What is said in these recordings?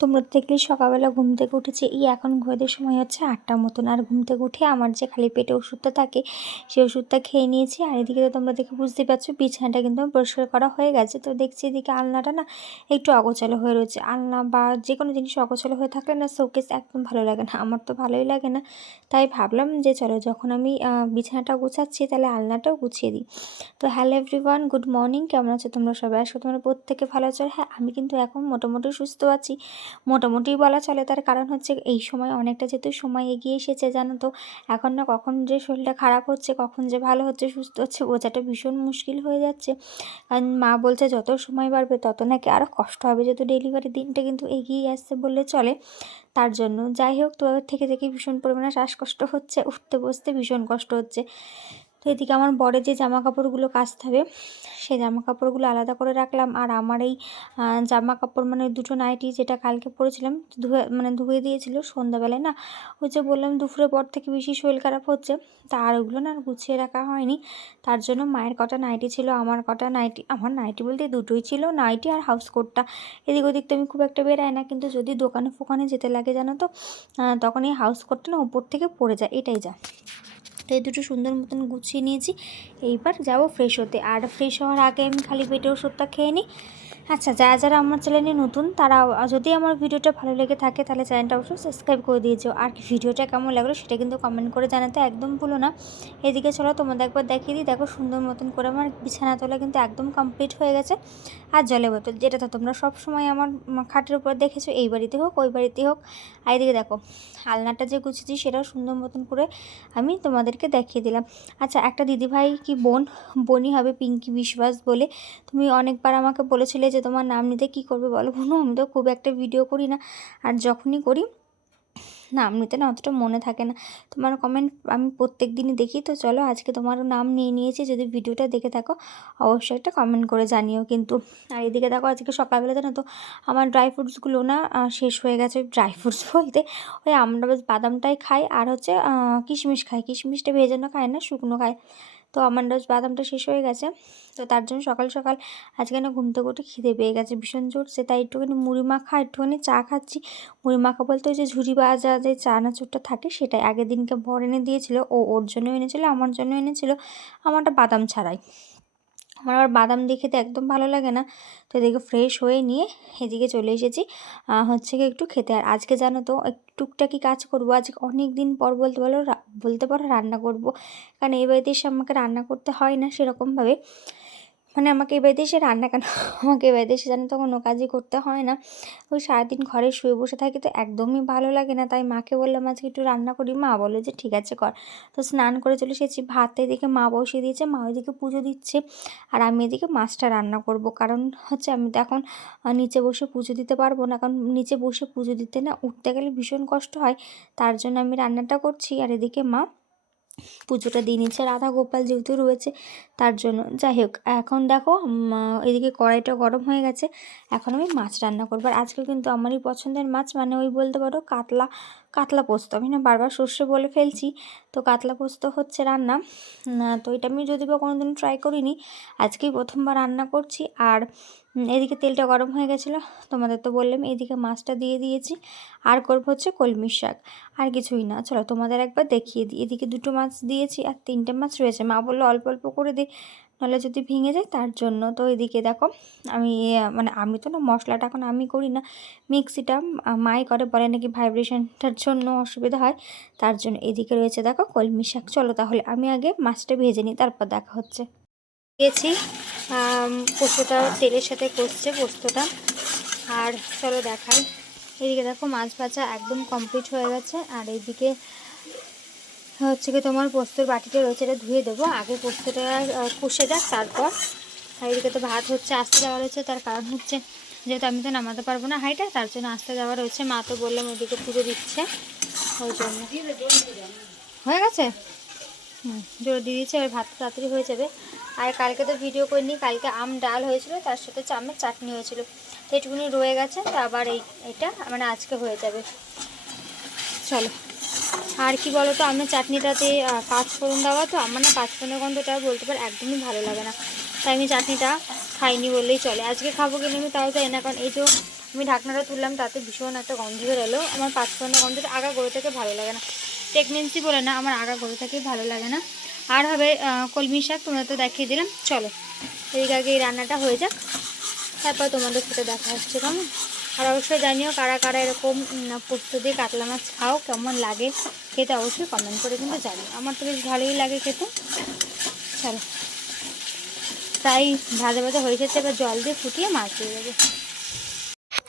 তোমরা দেখলে সকালবেলা ঘুম থেকে উঠেছি, এখন ঘুমের সময় হচ্ছে 8টার মতন। আর ঘুম থেকে উঠে আমার যে খালি পেটে ওষুধটা থাকে সেই ওষুধটা খেয়ে নিয়েছি। আর এদিকে তো তোমরা দেখে বুঝতে পারছো বিছানাটা কিন্তু পরিষ্কার করা হয়ে গেছে। তো দেখছি এদিকে আলনাটা না একটু অগোছালো হয়ে রয়েছে। আলনা বা যে কোনো জিনিস অগোছালো হয়ে থাকলে না শোকেস একদম ভালো লাগে না, আমার তো ভালোই লাগে না। তাই ভাবলাম যে চলো যখন আমি বিছানাটা গুছাচ্ছি তাহলে আলনাটাও গুছিয়ে দিই। তো হ্যালো এভরিওয়ান, গুড মর্নিং। কেমন আছো তোমরা সবাই? আসলে তোমরা প্রত্যেকে ভালো আছো? হ্যাঁ, আমি কিন্তু এখন মোটামুটি সুস্থ আছি, মোটামুটি বলা চলে। তার কারণ হচ্ছে এই সময় অনেকটা যেহেতু সময় এগিয়ে এসেছে, জানো তো এখন না কখন যে শরীরটা খারাপ হচ্ছে, কখন যে ভালো হচ্ছে, সুস্থ হচ্ছে, বোঝাটা ভীষণ মুশকিল হয়ে যাচ্ছে। কারণ মা বলছে যত সময় বাড়বে তত নাকি আরও কষ্ট হবে, যেহেতু ডেলিভারি দিনটা কিন্তু এগিয়ে আসছে বললে চলে। তার জন্য যাই হোক, তো থেকে ভীষণ পরিমাণে শ্বাসকষ্ট হচ্ছে, উঠতে বসতে ভীষণ কষ্ট হচ্ছে। তো এদিকে আমার বরের যে জামা কাপড়গুলো কাচতে হবে সেই জামা কাপড়গুলো আলাদা করে রাখলাম। আর আমার এই জামা কাপড় মানে দুটো নাইটি যেটা কালকে পরেছিলাম ধুয়ে দিয়েছিল সন্ধ্যাবেলায় না, ওই যে বললাম দুপুরের পর থেকে বেশি শরীর খারাপ হচ্ছে, তা আর ওগুলো না আর গুছিয়ে রাখা হয়নি। তার জন্য মায়ের কটা নাইটি ছিল, আমার কটা নাইটি, আমার নাইটি বলতে দুটোই ছিল, নাইটি আর হাউস কোটটা। এদিক ওদিক তো আমি খুব একটা বেরাই না, কিন্তু যদি দোকানে ফোকানে যেতে লাগে জানো তো তখন এই হাউস কোটটা না উপর থেকে পড়ে যায়, এটাই যা। তো এই দুটো সুন্দর মতন গুছিয়ে নিয়েছি। এইবার যাবো ফ্রেশ হতে। আর ফ্রেশ হওয়ার আগে আমি খালি পেটে ওষুধটা খেয়ে নিই। আচ্ছা, যারা যারা আমার চ্যানেলে নতুন তারা যদি আমার ভিডিওটা ভালো লেগে থাকে তাহলে চ্যানেলটা অবশ্যই সাবস্ক্রাইব করে দিয়েছো। আর কি ভিডিওটা কেমন লাগলো সেটা কিন্তু কমেন্ট করে জানাতে একদম ভুলো না। এদিকে চলো তোমাদের একবার দেখিয়ে দিই। দেখো সুন্দর মতন করে আমার বিছানা তোলা কিন্তু একদম কমপ্লিট হয়ে গেছে। আর জলের বোতল, যেটা তো তোমরা সব সময় আমার খাটের উপর দেখেছো, এই বাড়িতে হোক ওই বাড়িতে হোক। আর এদিকে দেখো আলনাটা যে গুছিয়েছি সেটাও সুন্দর মতন করে আমি তোমাদেরকে দেখিয়ে দিলাম। আচ্ছা, একটা দিদিভাই কি বোনই হবে, পিঙ্কি বিশ্বাস বলে, তুমি অনেকবার আমাকে বলেছিলে যে তোমার নাম নিতে কী করবে বলো। বোনো, আমি তো খুব একটা ভিডিও করি না, আর যখনই করি নাম নিতে না অতটা মনে থাকে না। তোমার কমেন্ট আমি প্রত্যেক দিনই দেখি, তো চলো আজকে তোমারও নাম নিয়ে নিয়েছি। যদি ভিডিওটা দেখে থাকো অবশ্যই একটা কমেন্ট করে জানিও কিন্তু। আর এদিকে দেখো আজকে সকালবেলা জানো তো আমার ড্রাই ফ্রুটসগুলো না শেষ হয়ে গেছে। ড্রাই ফ্রুটস বলতে ওই আমরা বেশ বাদামটাই খাই, আর হচ্ছে কিশমিশ খাই। কিশমিশটা ভেজানো খায় না, শুকনো খায়। তো আমার বাদামটা শেষ হয়ে গেছে, তো তার জন্য সকাল সকাল আজকে না ঘুম থেকে উঠে খিদে পেয়ে গেছে ভীষণ জোরছে। তাই একটুখানি মুড়ি মাখা, একটুখানি চা খাচ্ছি। মুড়ি মাখা বলতে ওই যে ঝুরি ভাজা যে চানাচুরটা থাকে সেটাই। আগের দিনকে বর এনে দিয়েছিল, ওর জন্য এনেছিল, আমার জন্য এনেছিল, আমারটা বাদাম ছাড়াই। আমার আবার বাদাম দিয়ে খেতে একদম ভালো লাগে না। তো এদিকে ফ্রেশ হয়ে নিয়ে এদিকে চলে এসেছি হচ্ছে কি একটু খেতে। আর আজকে জানো তো একটু টুকটাকি কাজ করবো আজকে, অনেক দিন পর বলতে পারো রান্না করব। কারণ এই বাড়িতে এসে আমাকে রান্না করতে হয় না সেরকমভাবে, মানে আমাকে এই বাড়িতে এসে রান্না কেন আমাকে এই বাড়িতে এসে জানো তো কোনো কাজই করতে হয় না। ওই সারাদিন ঘরে শুয়ে বসে থাকি, তো একদমই ভালো লাগে না। তাই মাকে বললাম আজকে একটু রান্না করি, মা বলে যে ঠিক আছে কর। তো স্নান করে চলে এসেছি, ভাত এদিকে মা বসিয়ে দিয়েছে, মা ওইদিকে পুজো দিচ্ছে, আর আমি এদিকে মাছটা রান্না করব। কারণ হচ্ছে আমি তো এখন নিচে বসে পুজো দিতে পারবো না, কারণ নিচে বসে পুজো দিতে না উঠতে গেলে ভীষণ কষ্ট হয়। তার জন্য আমি রান্নাটা করছি, আর এদিকে মা পুজোটা দিয়ে নিচ্ছে। রাধা গোপাল যেহেতু রয়েছে তার জন্য। যাই হোক, এখন দেখো এদিকে কড়াইটা গরম হয়ে গেছে, এখন আমি মাছ রান্না করবো। আর আজকে কিন্তু আমারই পছন্দের মাছ, মানে ওই বলতে পারো কাতলা, কাতলা পোস্ত। আমি না বারবার সর্ষে বলে ফেলছি, তো কাতলা পোস্ত হচ্ছে রান্না। তো এটা আমি যদি বা কোনো দিন ট্রাই করিনি, আজকেই প্রথমবার রান্না করছি। আর এদিকে তেলটা গরম হয়ে গেছিলো, তোমাদের তো বললাম। এদিকে মাছটা দিয়ে দিয়েছি, আর করবো হচ্ছে কলমির শাক, আর কিছুই না। চলো তোমাদের একবার দেখিয়ে দিই। এদিকে দুটো মাছ দিয়েছি আর তিনটে মাছ রয়েছে, মা বললো অল্প অল্প করে দিই নাহলে যদি ভেঙে যায়, তার জন্য। তো এদিকে দেখো আমি আমি তো না মশলাটা এখন আমি করি না, মিক্সিটা মাই করে, বলে নাকি ভাইব্রেশনটার জন্য অসুবিধা হয়, তার জন্য। এদিকে রয়েছে দেখো কলমি শাক। চলো তাহলে আমি আগে মাছটা ভেজে নিই, তারপর দেখা হচ্ছে। দিয়েছি পোস্তটা তেলের সাথে কষছে পোস্তটা, আর চলো দেখাই। এদিকে দেখো মাছ ভাজা একদম কমপ্লিট হয়ে গেছে। আর এইদিকে হচ্ছে কি তোমার পোস্তর বাটিটা রয়েছে, এটা ধুয়ে দেবো আগে, পোস্তটা কষে যাক তারপর। আর এদিকে তো ভাত হচ্ছে আসতে যাওয়া রয়েছে, তার কারণ হচ্ছে যেহেতু আমি তো নামাতে পারবো না হাইটা, তার জন্য আসতে যাওয়া রয়েছে। মা তো বললাম ওইদিকে পুজো দিচ্ছে, ওই জন্য। হয়ে গেছে, জোরে দিয়ে দিচ্ছে, ওই ভাতটা তাড়াতাড়ি হয়ে যাবে। আর কালকে তো ভিডিও করিনি, কালকে আম ডাল হয়েছিল, তার সাথে আমের চাটনি হয়েছিল, তো এইটুকুনি রয়ে গেছে। তো আবার এইটা মানে আজকে হয়ে যাবে। চলো, আর কি বলো তো, আমের চাটনিটাতে পাঁচফোড়ন দেওয়া, তো আমার না পাঁচফোড়নের গন্ধটা বলতে পারে একদমই ভালো লাগে না, তাই আমি চাটনিটা খাইনি বললেই চলে। আজকে খাবো কিনা আমি তাও জানি না, কারণ এই যে আমি ঢাকনাটা তুললাম তাতে ভীষণ একটা গন্ধ বেরোলো। আমার পাঁচফোড়নের গন্ধটা আগা গরু থেকে ভালো লাগে না, প্রেগনেন্সি বলে না, আমার আগা গরু থেকেই ভালো লাগে না। আর হবে কলমি শাক, তোমরা তো দেখিয়ে দিলাম। চলো এদিকে আগে এই রান্নাটা হয়ে যাক, তারপর তোমাদের সাথে দেখা হচ্ছে কেমন। আর অবশ্যই জানিও কারা কারা এরকম পোস্ত দিয়ে কাতলা মাছ খাও, কেমন লাগে খেতে অবশ্যই কমেন্ট করে কিন্তু জানিও। আমার তো বেশ ভালোই লাগে খেতে। চলো তাই ভাজা ভাজা হয়ে যাচ্ছে, এবার জল দিয়ে ফুটিয়ে মাছ দিয়ে দেবো।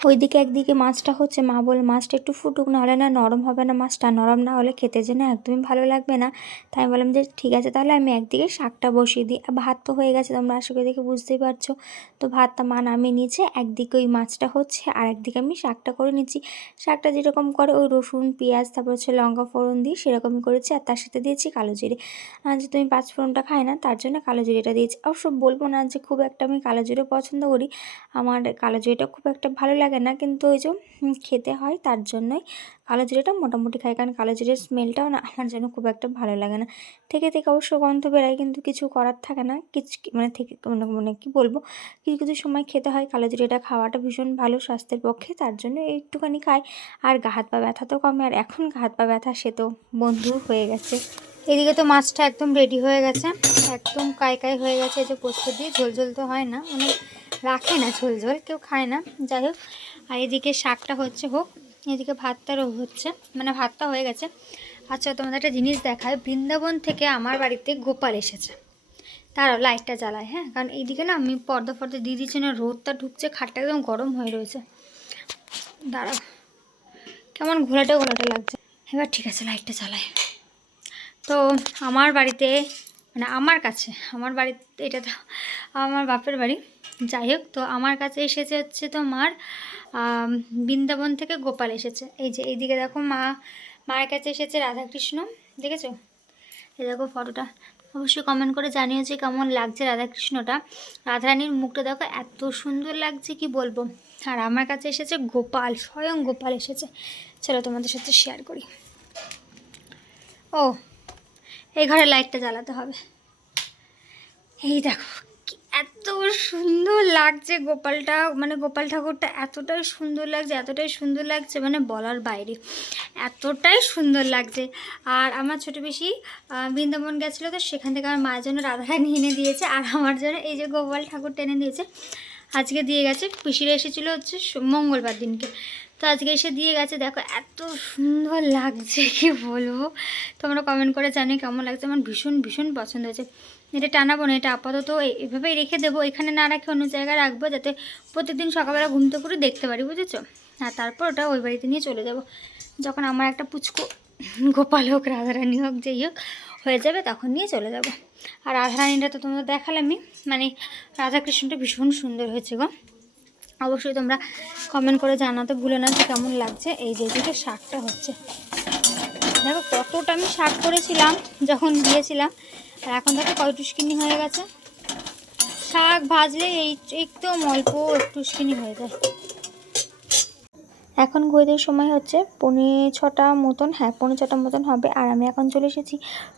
ওইদিকে একদিকে মাছটা হচ্ছে, মা বলে মাছটা একটু ফুটুক, নাহলে না নরম হবে না মাছটা, নরম না হলে খেতে যে না একদমই ভালো লাগবে না। তাই আমি বললাম যে ঠিক আছে তাহলে আমি একদিকে শাকটা বসিয়ে দিই। ভাত তো হয়ে গেছে, তোমরা আশা করি দেখে বুঝতেই পারছো। তো ভাতটা মা নামিয়ে নিয়েছে, একদিকে ওই মাছটা হচ্ছে আর একদিকে আমি শাকটা করে নিচ্ছি। শাকটা যেরকম করে ওই রসুন পেঁয়াজ তারপর হচ্ছে লঙ্কা ফোড়ন দিই সেরকমই করেছি, আর তার সাথে দিয়েছি কালো জিরে। যেহেতু আমি পাঁচ ফোড়নটা খাই না তার জন্য কালো জিরেটা দিয়েছি। অবশ্য বলবো না যে খুব একটা আমি কালো জিরে পছন্দ করি, আমার কালো জিরেটা খুব একটা ভালো লাগে না, কিন্তু ওই যে খেতে হয় তার জন্যই কালো জিরেটা মোটামুটি খাই, কারণ কালো জিরের স্মেলটাও না আমার যেন খুব একটা ভালো লাগে না। থেকে থেকে অবশ্য গন্ধ বেরোয়, কিন্তু কিছু করার থাকে না, কিছু মানে থেকে মানে কী বলবো, কিছু কিছু সময় খেতে হয়। কালো জিরেটা খাওয়াটা ভীষণ ভালো স্বাস্থ্যের পক্ষে, তার জন্য একটুখানি খাই। আর গা হাত পা ব্যথা তো কমে, আর এখন গা হাত পা ব্যথা সে তো বন্ধু হয়ে গেছে। এদিকে তো মাছটা একদম রেডি হয়ে গেছে, একদম কাই হয়ে গেছে। এই যে পোস্ত দিয়ে ঝোল ঝোল তো হয় না, মানে রাখে না ঝোল ঝোল, কেউ খায় না, যাই হোক। আর এদিকে শাকটা হচ্ছে হোক, এদিকে ভাতটারও হচ্ছে, মানে ভাতটা হয়ে গেছে। আচ্ছা তোমাদের একটা জিনিস দেখায়, বৃন্দাবন থেকে আমার বাড়িতে গোপাল এসেছে। তারও লাইটটা জ্বালায়, হ্যাঁ, কারণ এইদিকে না আমি পর্দা দিয়ে দিচ্ছি না, রোদটা ঢুকছে, খাটটা একদম গরম হয়ে রয়েছে। দাঁড়াও, কেমন ঘোলাটে লাগছে। এবার ঠিক আছে লাইটটা জ্বালায়। তো আমার বাড়িতে মানে আমার কাছে, আমার বাড়িতে এটা তো আমার বাপের বাড়ি, যাই হোক, তো আমার কাছে এসেছে হচ্ছে তোমার বৃন্দাবন থেকে গোপাল এসেছে। এই যে এইদিকে দেখো মায়ের কাছে এসেছে রাধাকৃষ্ণ, দেখেছো? এই দেখো ফটোটা, অবশ্যই কমেন্ট করে জানিও যে কেমন লাগছে রাধাকৃষ্ণটা। রাধারানীর মুখটা দেখো এত সুন্দর লাগছে কি বলবো। আর আমার কাছে এসেছে গোপাল, স্বয়ং গোপাল এসেছে। চলো তোমাদের সাথে শেয়ার করি। ও এই ঘরে লাইটটা জ্বালাতে হবে। এই দেখো এত সুন্দর লাগছে গোপালটা, মানে গোপাল ঠাকুরটা এতটাই সুন্দর লাগছে মানে বলার বাইরে, এতটাই সুন্দর লাগছে। আর আমার ছোটো বেশি বৃন্দাবন গেছিলো, তো সেখান থেকে আমার মায়ের জন্য রাধারানী এনে দিয়েছে, আর আমার জন্য এই যে গোপাল ঠাকুরটা এনে দিয়েছে। আজকে দিয়ে গেছে, পিসিরা এসেছিলো হচ্ছে মঙ্গলবার দিনকে, তো আজকে এসে দিয়ে গেছে। দেখো এত সুন্দর লাগছে কি বলবো, তোমরা কমেন্ট করে জানিও কেমন লাগছে। আমার ভীষণ পছন্দ হয়েছে। এটা টানাবো না, এটা আপাতত এভাবেই রেখে দেবো, এখানে না রাখে অন্য জায়গায় রাখবো, যাতে প্রত্যেকদিন সকালবেলা ঘুমতে করে দেখতে পারি, বুঝেছো? আর তারপর ওটা ওই বাড়িতে নিয়ে চলে যাব, যখন আমার একটা পুচকো গোপাল হোক রাধারানী হোক যেই হোক হয়ে যাবে, তখন নিয়ে চলে যাব। আর রাধারানীটা তো তোমরা দেখালামই, মানে রাধাকৃষ্ণটা ভীষণ সুন্দর হয়েছে গো। অবশ্যই তোমরা কমেন্ট করে জানাতে ভুলো না যে কেমন লাগছে। এই যে এদিকে শাকটা হচ্ছে, দেখো কতটা আমি শাক করেছিলাম যখন দিয়েছিলাম, আর এখন দেখো কয় টুসকিনি হয়ে গেছে। শাক ভাজলে এই একদম অল্প টুসকিনি হয়ে যায়। এখন ঘড়ির সময় হচ্ছে 6:45 মতন, হ্যাঁ 6:45 মতন হবে। আর আমি এখন চলে এসেছি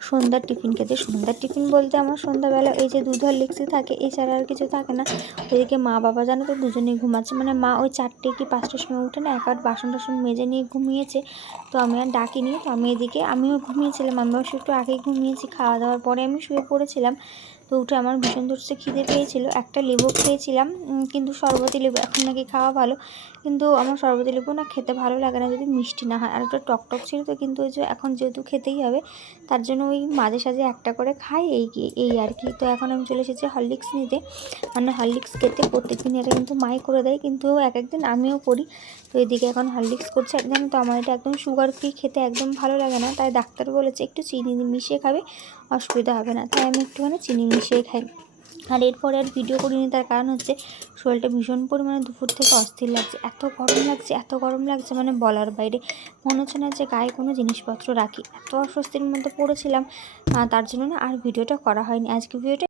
সন্ধ্যার টিফিন খেতে। সন্ধ্যার টিফিন বলতে আমার সন্ধ্যাবেলা এই যে দুধ আর লিক্সি থাকে, এছাড়া আর কিছু থাকে না। ওইদিকে মা বাবা জানো তো দুজনেই ঘুমাচ্ছে, মানে মা ওই 4টে কি 5টার সময় উঠে না, এক বাসন টাসন মেজে নিয়ে ঘুমিয়েছে। তো আমি আর ডাকিনি, তো আমি এদিকে আমিও ঘুমিয়েছিলাম, আমি অবশ্য একটু আগেই ঘুমিয়েছি, খাওয়া দাওয়ার পরে আমি শুয়ে পড়েছিলাম। তো উঠে আমার ভীষণ জোরসে খিদে পেয়েছিল, একটা লেবু খেয়েছিলাম, কিন্তু শরবতি লেবু এখন নাকি খাওয়া ভালো, কিন্তু আমার শরবতি লেবু না খেতে ভালো লাগে না যদি মিষ্টি না হয়, আর ওটা টকটক ছিল তো, কিন্তু ওই যে এখন যেহেতু খেতেই হবে তার জন্য ওই মাঝে সাঝে একটা করে খাই, এই আর কি। তো এখন আমি চলে এসেছি হরলিক্স নিতে, মানে হরলিক্স খেতে। প্রত্যেকদিন এটা কিন্তু মাই করে দেয়, কিন্তু এক একদিন আমিও করি। তো এদিকে এখন হরলিক্স করছে, একদম তো আমার এটা একদম সুগার ফ্রি, খেতে একদম ভালো লাগে না, তাই ডাক্তার বলেছে একটু চিনি মিশিয়ে খাবে, অসুবিধা হবে না, তাই আমি একটুখানি চিনি মিশিয়ে খাই। আর এরপরে আর ভিডিও করিনি, তার কারণ হচ্ছে শরীরটা ভীষণ পরিমাণে দুপুর থেকে অস্থির লাগছে, এত গরম লাগছে মানে বলার বাইরে। মনে হচ্ছে না যে গায়ে কোনো জিনিসপত্র রাখি, এত অস্বস্তির মধ্যে পড়েছিলাম, তার জন্য না আর ভিডিওটা করা হয়নি। আজকে ভিডিওটা